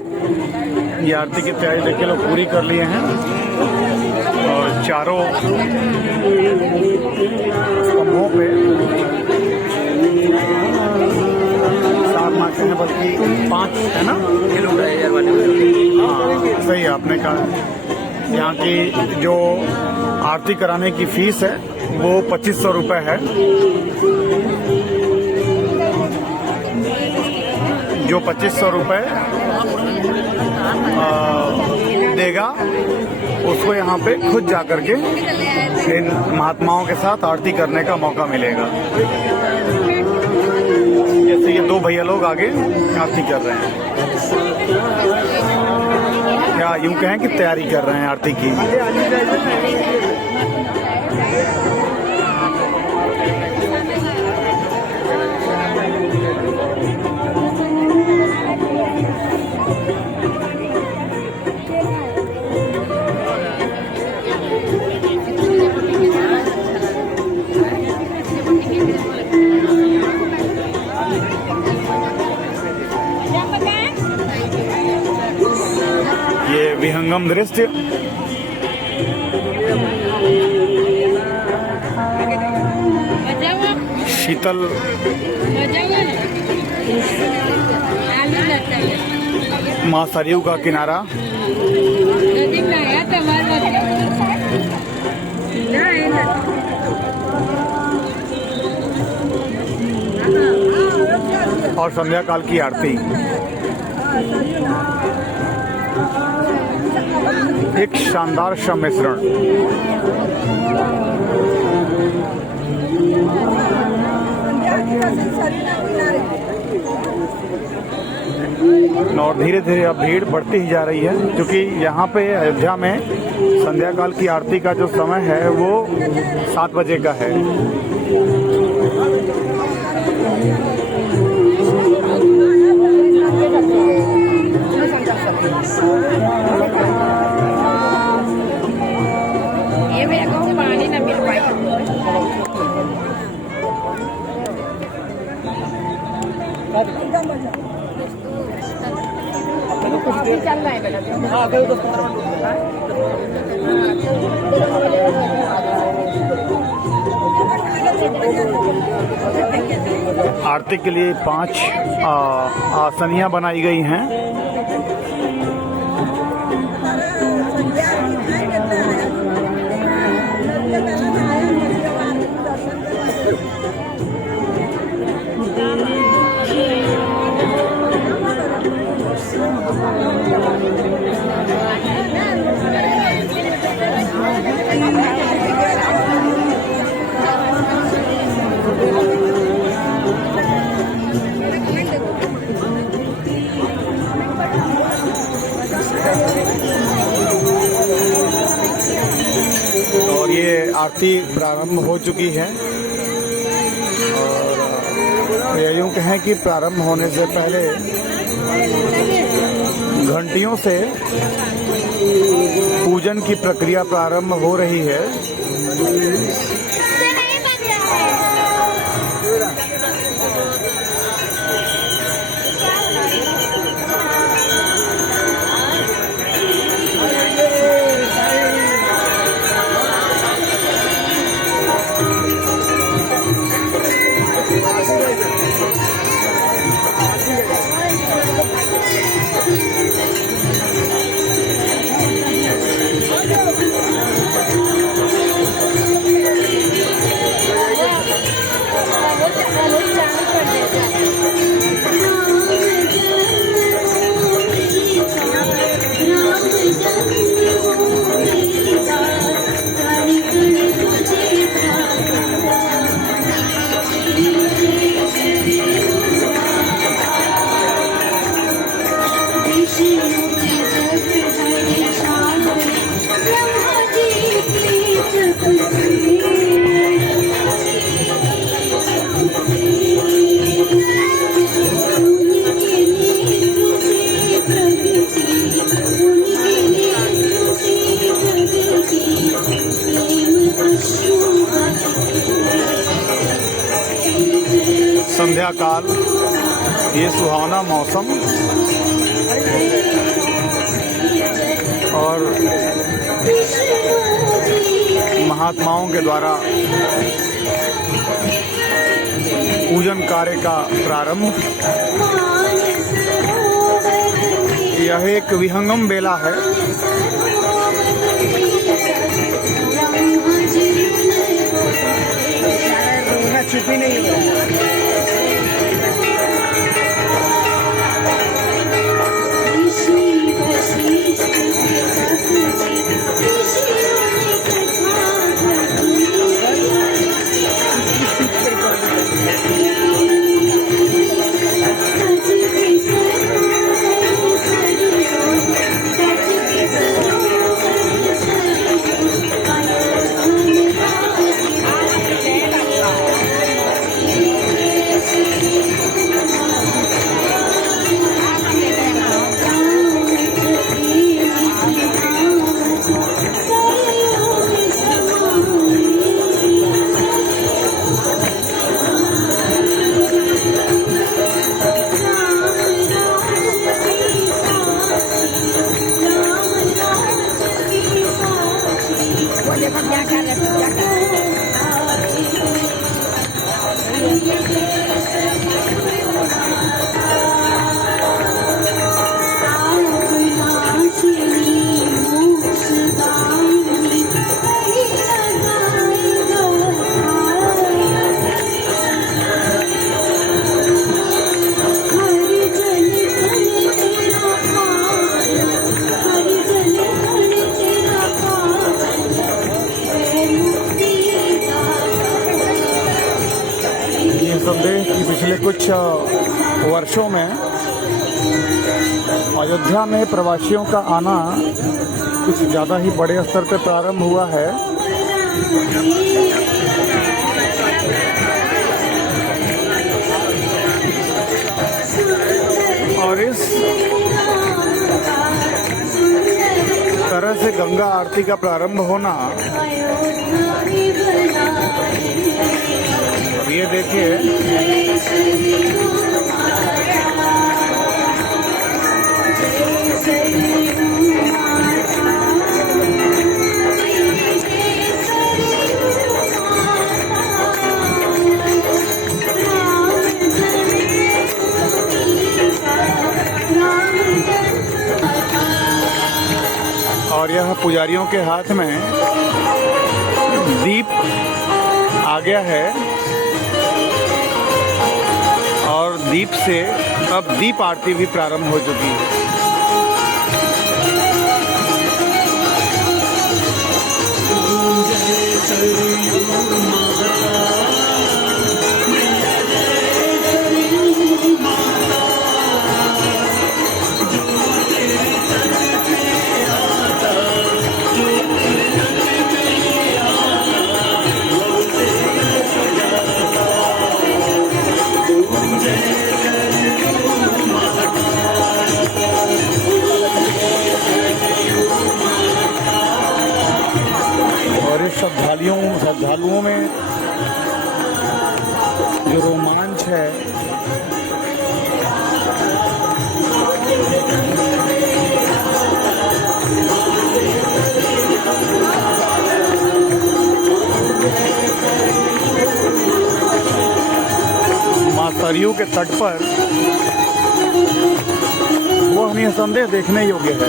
ये आरती की तैयारी देखिए लोग पूरी कर लिए हैं और चारों स्तंभों पे सात मार्च हैं, बल्कि 5 है ना। हाँ सही है आपने कहा। यहाँ की जो आरती कराने की फीस है वो 2500 रुपये है। जो 2500 रुपये देगा उसको यहाँ पे खुद जा करके इन महात्माओं के साथ आरती करने का मौका मिलेगा। जैसे ये 2 भैया लोग आगे आरती कर रहे हैं, या यूं कहें कि तैयारी कर रहे हैं आरती की। ये विहंगम दृश्य शीतल माँ सरयू का किनारा, और संध्या काल की आरती। एक शानदार सम्मिश्रण। और धीरे धीरे अब भीड़ बढ़ती ही जा रही है, क्योंकि यहाँ पे अयोध्या में संध्या काल की आरती का जो समय है वो 7 बजे का है। आरती के लिए 5 आसनियां बनाई गई हैं। और ये आरती प्रारंभ हो चुकी है, और ये यूं कहें कि प्रारंभ होने से पहले घंटियों से पूजन की प्रक्रिया प्रारंभ हो रही है। संध्या काल, ये सुहावना मौसम और महात्माओं के द्वारा पूजन कार्य का प्रारंभ। यह एक विहंगम बेला है। छुपी नहीं है। संदेह कि पिछले कुछ वर्षों में अयोध्या में प्रवासियों का आना कुछ ज़्यादा ही बड़े स्तर पर प्रारंभ हुआ है। और इस तरह से गंगा आरती का प्रारंभ होना, ये देखिए और यह पुजारियों के हाथ में दीप आ गया है और दीप से अब दीप आरती भी प्रारंभ हो चुकी है। और इस श्रद्धालुओं में जो रोमांच है, मां सरयू के तट पर, वो निसंदेह देखने योग्य है।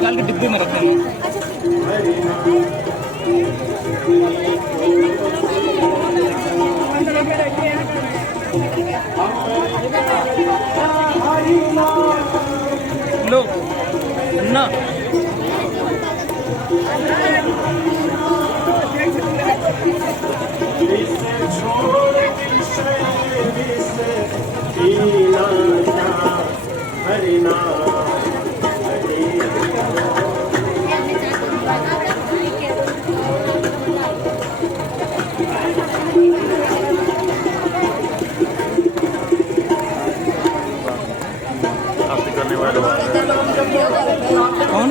निकाल के डिब्बे में रख देंगे। लो ना आरती करने वाले कौन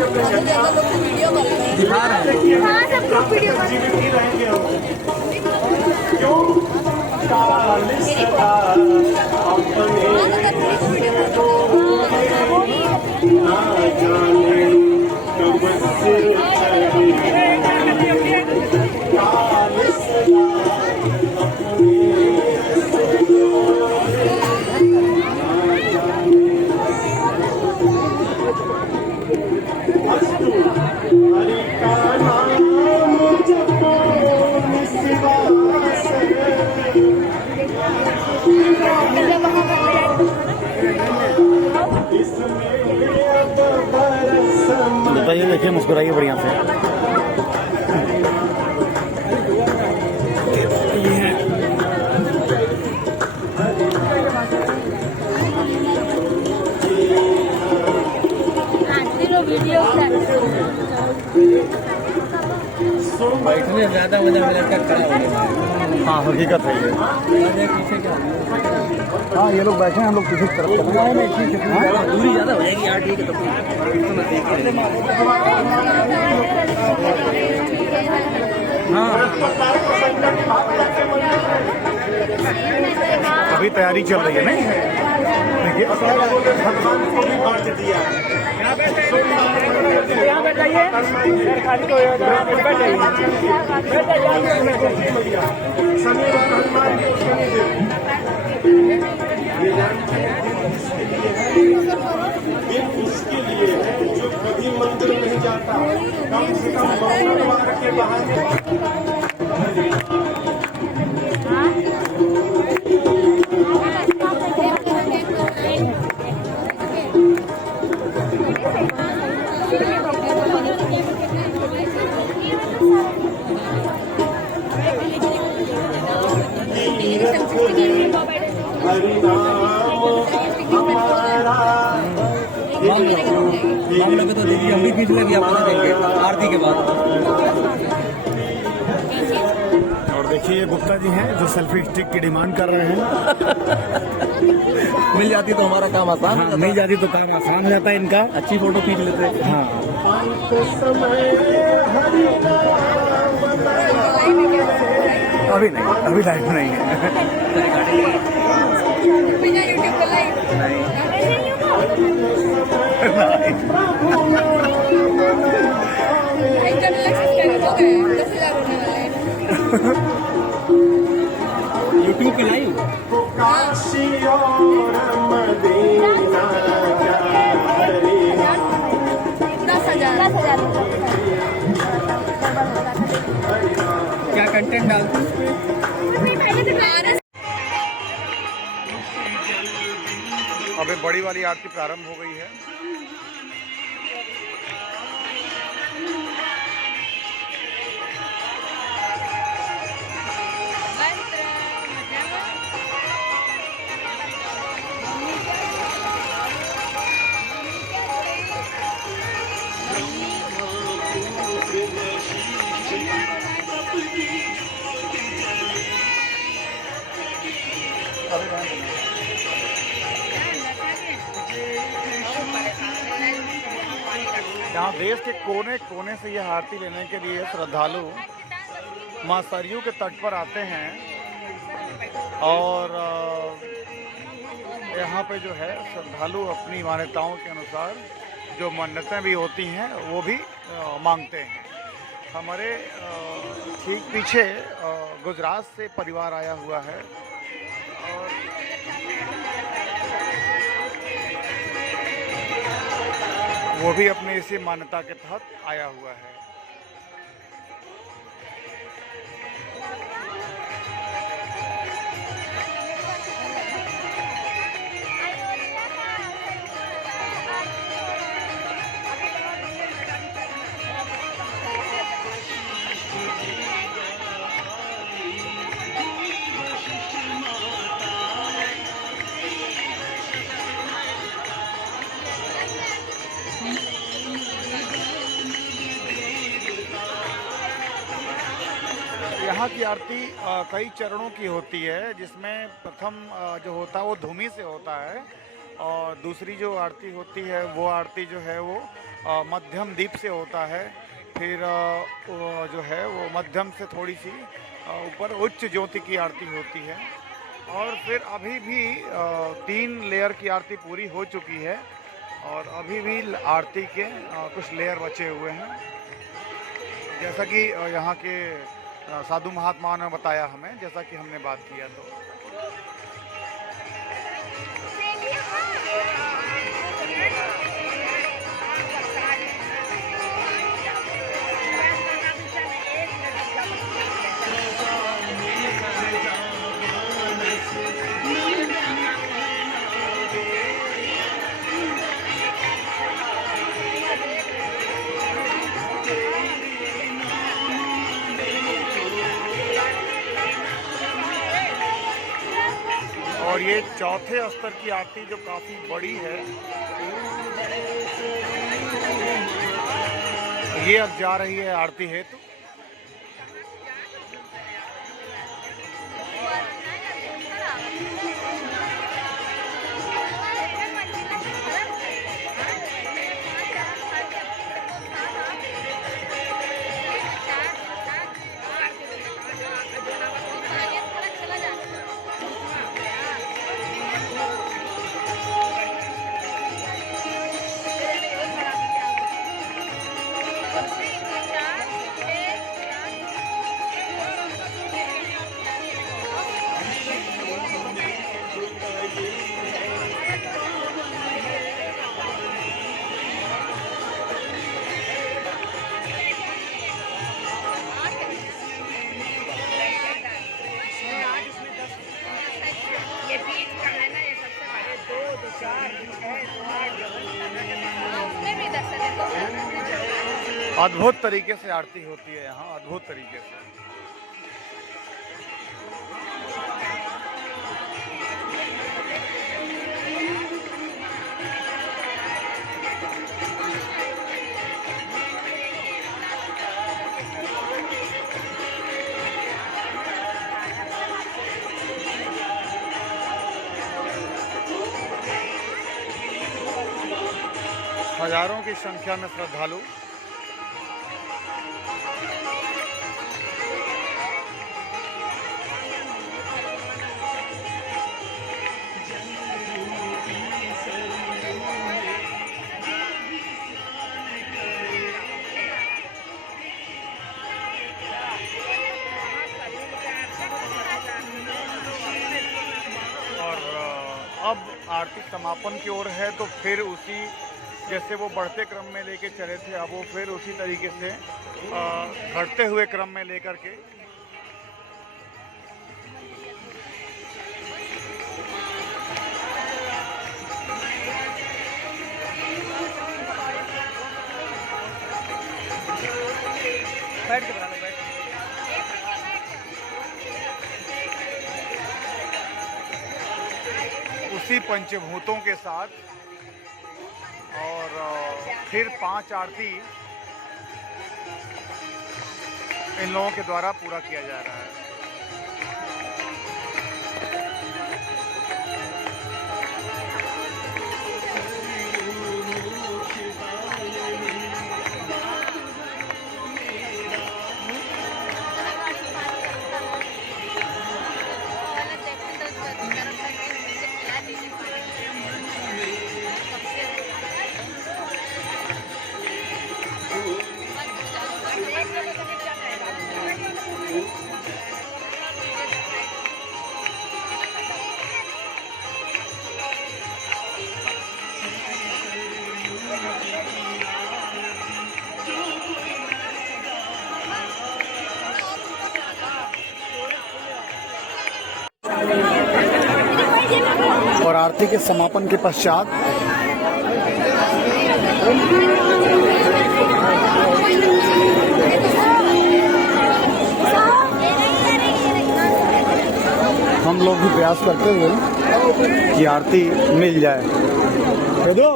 दिखा रहे हैं? हाँ सब लोग वीडियो बना बताइए, देखिए मुस्कुराइए बढ़िया से। वीडियो बैठने ज्यादा मजा मिला क्या खड़ा हो गया। हाँ हकीकत है ये। पीछे क्या हाँ ये लोग बैठे हैं, हम लोग किसी तरफ चले जाएंगे। दूरी ज्यादा हो जाएगी यार। ठीक है अभी तैयारी चल रही है नहीं? देखिए भगवान को भी बांट दिया। यहाँ पे जाइए, खाली तो शनिवार हनुमान जी को ये उसके लिए है जो कभी मंदिर नहीं जाता, कम से कम मंगलवार के बहाने हम लोग तो दीदी हम भी पीछे लगी अपना देंगे आरती के बाद। और देखिए ये गुप्ता जी हैं जो सेल्फी स्टिक की डिमांड कर रहे हैं। मिल जाती तो हमारा काम आसान हो हाँ, जाता। नहीं जाती तो काम आसान हो जाता है इनका। अच्छी फोटो खींच लेते हैं। हाँ अभी नहीं, अभी लाइव नहीं है। यूट्यूब पे लाइव क्या कंटेंट डालते हैं? अभी बड़ी वाली आरती प्रारंभ हो गई है। यहाँ देश के कोने कोने से यह आरती लेने के लिए श्रद्धालु मां सरयू के तट पर आते हैं और यहाँ पे जो है श्रद्धालु अपनी मान्यताओं के अनुसार जो मन्नतें भी होती हैं वो भी मांगते हैं। हमारे ठीक पीछे गुजरात से परिवार आया हुआ है और वो भी अपने इसी मान्यता के तहत आया हुआ है। यहाँ की आरती कई चरणों की होती है, जिसमें प्रथम जो होता है वो धूमी से होता है, और दूसरी जो आरती होती है वो आरती जो है वो मध्यम दीप से होता है। फिर जो है वो मध्यम से थोड़ी सी ऊपर उच्च ज्योति की आरती होती है, और फिर अभी भी 3 लेयर की आरती पूरी हो चुकी है, और अभी भी आरती के कुछ लेयर बचे हुए हैं। जैसा कि यहाँ के साधु महात्माओं ने बताया हमें, जैसा कि हमने बात किया तो और ये चौथे स्तर की आरती जो काफ़ी बड़ी है, ये अब जा रही है आरती हेतु। अद्भुत तरीके से आरती होती है यहाँ, अद्भुत तरीके से। हजारों की संख्या में श्रद्धालु अब आरती समापन की ओर है, तो फिर उसी जैसे वो बढ़ते क्रम में लेके चले थे, अब वो फिर उसी तरीके से घटते हुए क्रम में लेकर के बैठ के बना लो, बैठ। उसी पंचभूतों के साथ, और फिर 5 आरती इन लोगों के द्वारा पूरा किया जा रहा है। और आरती के समापन के पश्चात हम लोग भी प्रयास करते हुए कि आरती मिल जाए। दे दो।